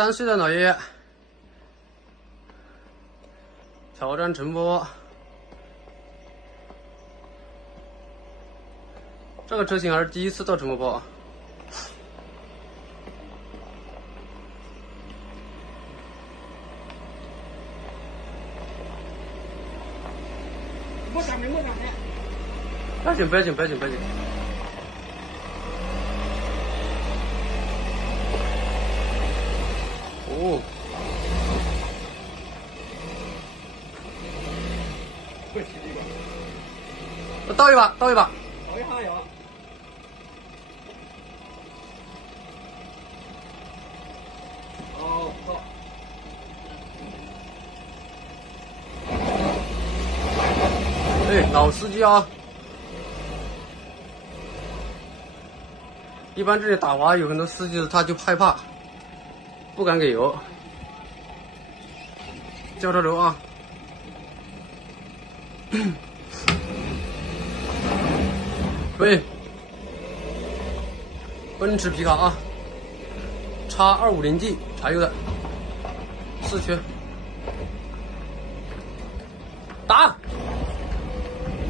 83岁的老爷爷挑战晨波。这个车型还是第一次到晨波坡。莫闪的，莫闪的。不要紧，不要紧，不要紧，不要紧。哦。会吃这个。倒一把，倒一把。倒一下有。哦，好。哎，老司机啊！一般这里打滑，有很多司机他就害怕，不敢给油。交叉轴啊！可以。奔驰皮卡啊，X250D 柴油的，4驱。打！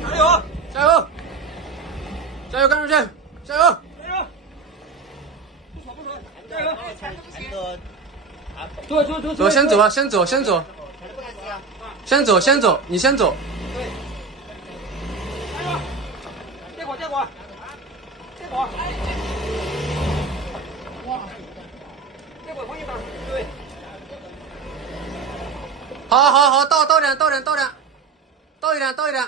加油！加油！加油，干出去！加油！加油！不错不错，加油！走，走，先走啊，先走，先走，先走，先走，你先走。对。加油！结果，结果，结果。哇！结果往一边，对。好好好，倒点，倒点，倒点，倒一点，倒一点。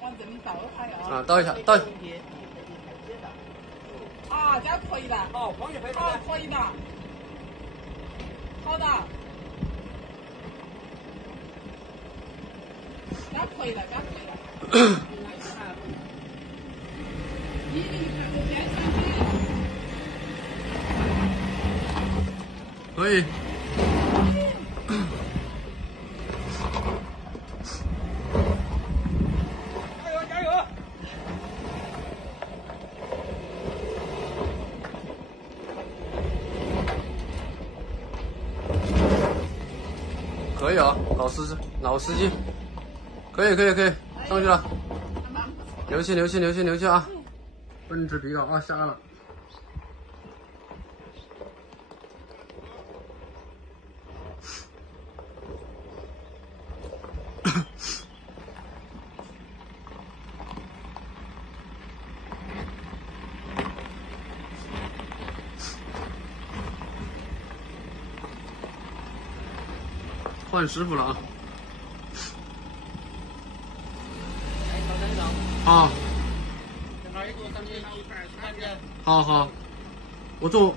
往这里倒它呀！啊，倒一下，倒一下。啊，这样可以的。好，往一边。好，可以的。好的。这样可以的，这样可以的。可以。加油加油！可以啊，老司机，可以可以可以，上去了。牛气牛气牛气牛气啊！奔驰皮卡啊，下来了。换师傅了啊！啊，好好，我坐。